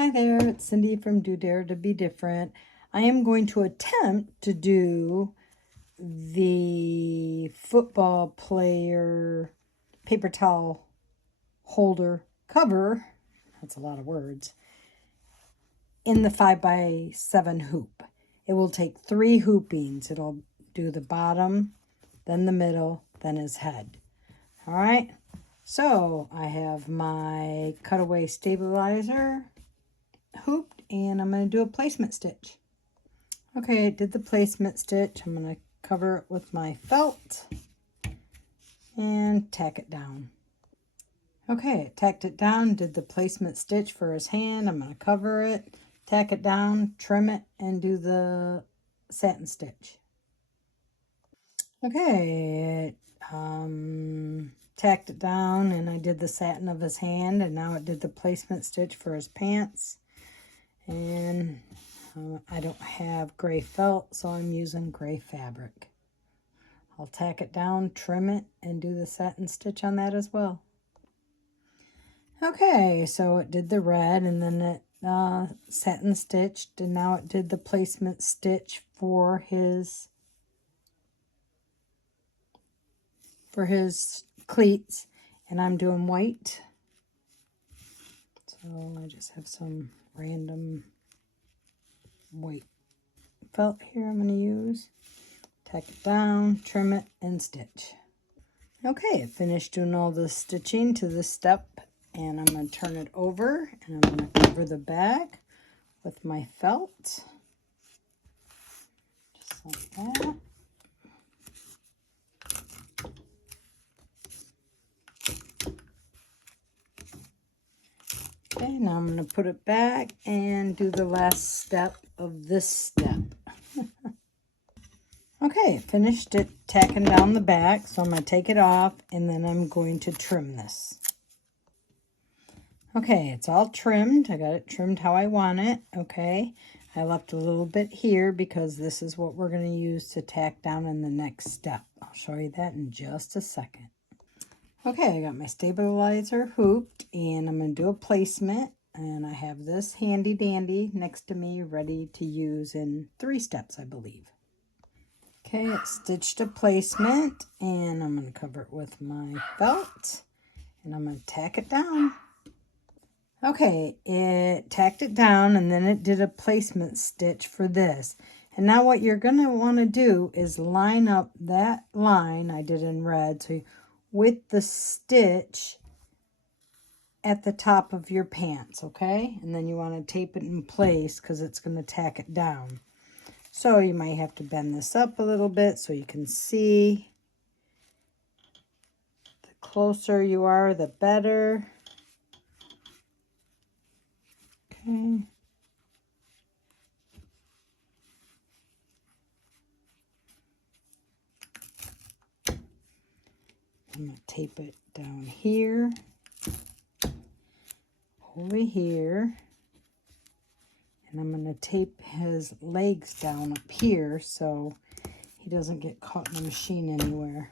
Hi there, it's Cindy from Do Dare to Be Different. I am going to attempt to do the football player paper towel holder cover, that's a lot of words, in the 5x7 hoop. It will take 3 hoopings. It'll do the bottom, then the middle, then his head. All right, so I have my cutaway stabilizer hooped, and I'm going to do a placement stitch. Okay, I did the placement stitch. I'm going to cover it with my felt and tack it down. Okay, tacked it down, did the placement stitch for his hand. I'm going to cover it, tack it down, trim it, and do the satin stitch. Okay, tacked it down, and I did the satin of his hand, and now it did the placement stitch for his pants. And I don't have gray felt, so I'm using gray fabric. I'll tack it down, trim it, and do the satin stitch on that as well. Okay, so it did the red, and then it satin stitched, and now it did the placement stitch for his cleats, and I'm doing white. So I just have some random white felt here I'm going to use. Tack it down, trim it, and stitch. Okay, I finished doing all the stitching to this step, and I'm going to turn it over, and I'm going to cover the back with my felt, just like that. Okay, now I'm going to put it back and do the last step of this step. Okay, finished it tacking down the back, so I'm going to take it off, and then I'm going to trim this. Okay, it's all trimmed. I got it trimmed how I want it, okay? I left a little bit here because this is what we're going to use to tack down in the next step. I'll show you that in just a second. Okay, I got my stabilizer hooped, and I'm going to do a placement, and I have this handy dandy next to me ready to use in 3 steps, I believe. Okay, it's stitched a placement, and I'm going to cover it with my felt, and I'm going to tack it down. Okay, it tacked it down, and then it did a placement stitch for this. And now what you're going to want to do is line up that line I did in red with the stitch at the top of your pants, okay? And then you want to tape it in place because it's going to tack it down. So you might have to bend this up a little bit so you can see. The closer you are, the better. Okay. I'm going to tape it down here, over here, and I'm going to tape his legs down up here so he doesn't get caught in the machine anywhere.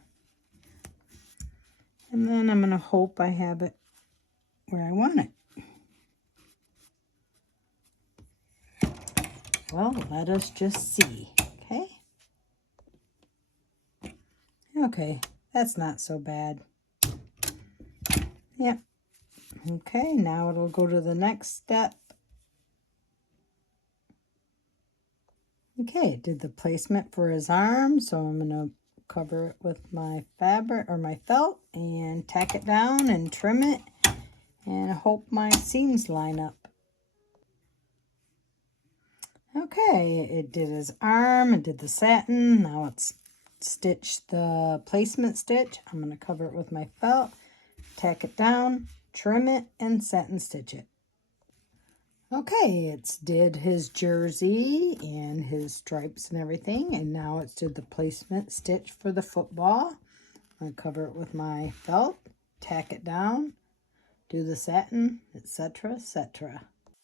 And then I'm going to hope I have it where I want it. Well, let us just see, okay? Okay, that's not so bad. Yep. Okay, now it'll go to the next step. Okay, did the placement for his arm, so I'm going to cover it with my fabric or my felt and tack it down and trim it and hope my seams line up. Okay, it did his arm, it did the satin, now it's stitched the placement stitch. I'm going to cover it with my felt, tack it down, trim it, and satin stitch it. Okay, it's did his jersey and his stripes and everything, and now it's did the placement stitch for the football. I'm going to cover it with my felt, tack it down, do the satin, etc., etc.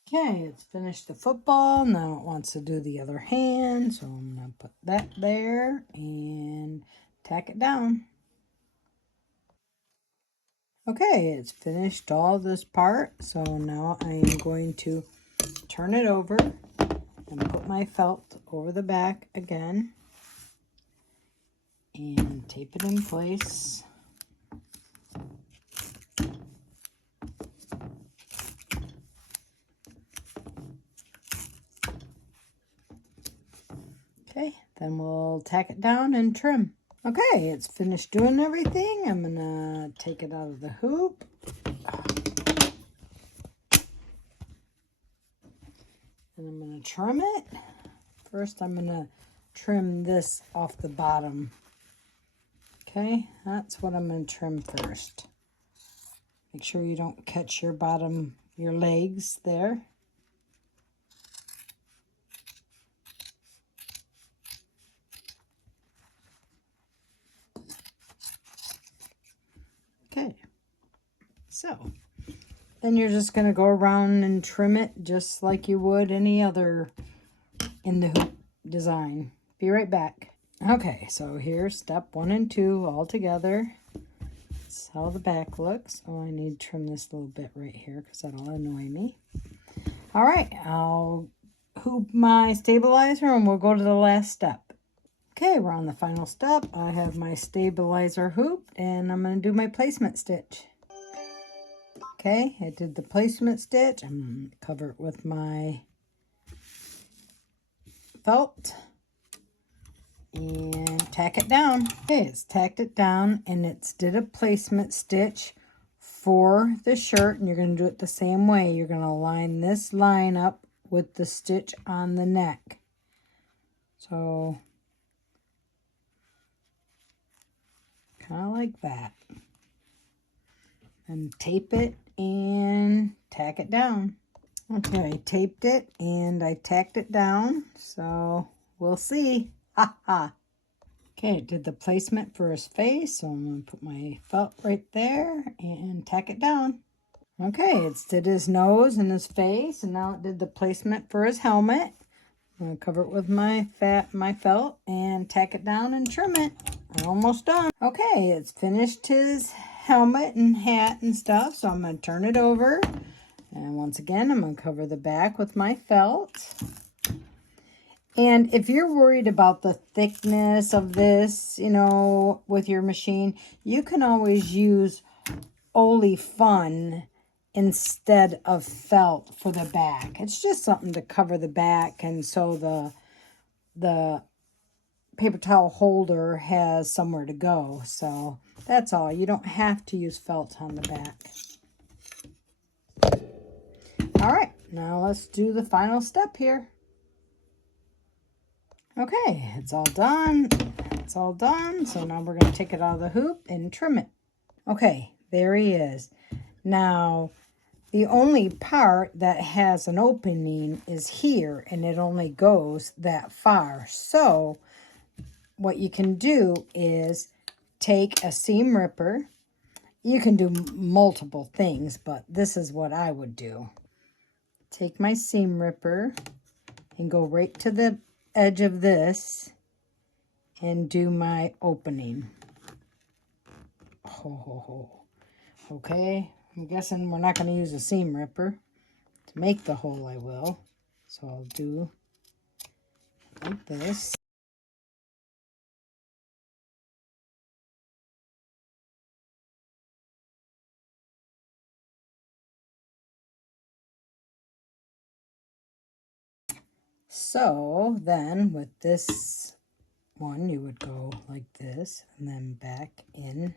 Okay, it's finished the football. Now it wants to do the other hand, so I'm going to put that there and tack it down. Okay, it's finished all this part, so now I am going to turn it over and put my felt over the back again and tape it in place. Okay, then we'll tack it down and trim. Okay, it's finished doing everything. I'm gonna take it out of the hoop. And I'm gonna trim it. First, I'm gonna trim this off the bottom. Okay, that's what I'm gonna trim first. Make sure you don't catch your bottom, your legs there. Okay, so then you're just going to go around and trim it just like you would any other in the hoop design. Be right back. Okay, so here's step 1 and 2 all together. That's how the back looks. Oh, I need to trim this little bit right here because that'll annoy me. All right, I'll hoop my stabilizer and we'll go to the last step. Okay, we're on the final step. I have my stabilizer hoop and I'm going to do my placement stitch. Okay, I did the placement stitch. I'm going to cover it with my felt and tack it down. Okay, it's tacked it down and it's did a placement stitch for the shirt, and you're going to do it the same way. You're going to line this line up with the stitch on the neck. So kind of like that. And tape it and tack it down. Okay, I taped it and I tacked it down, so we'll see. Ha ha. Okay, did the placement for his face, so I'm going to put my felt right there and tack it down. Okay, it's did his nose and his face, and now it did the placement for his helmet. I'm going to cover it with my felt and tack it down and trim it. I'm almost done. Okay, it's finished his helmet and hat and stuff, so I'm going to turn it over. And once again, I'm going to cover the back with my felt. And if you're worried about the thickness of this, you know, with your machine, you can always use Olefun instead of felt for the back. It's just something to cover the back, and so the paper towel holder has somewhere to go. So that's all. You don't have to use felt on the back. All right, now let's do the final step here. Okay, it's all done. It's all done. So now we're going to take it out of the hoop and trim it. Okay, there he is. Now, the only part that has an opening is here, and it only goes that far. So what you can do is take a seam ripper. You can do multiple things, but this is what I would do. Take my seam ripper and go right to the edge of this and do my opening. Ho, ho, ho. Okay, I'm guessing we're not going to use a seam ripper to make the hole. I will. So I'll do like this. So then with this one, you would go like this and then back in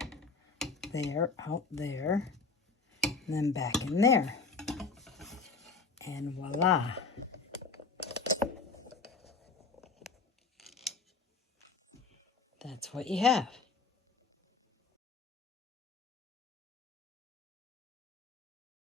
there, out there, and then back in there. And voila. That's what you have.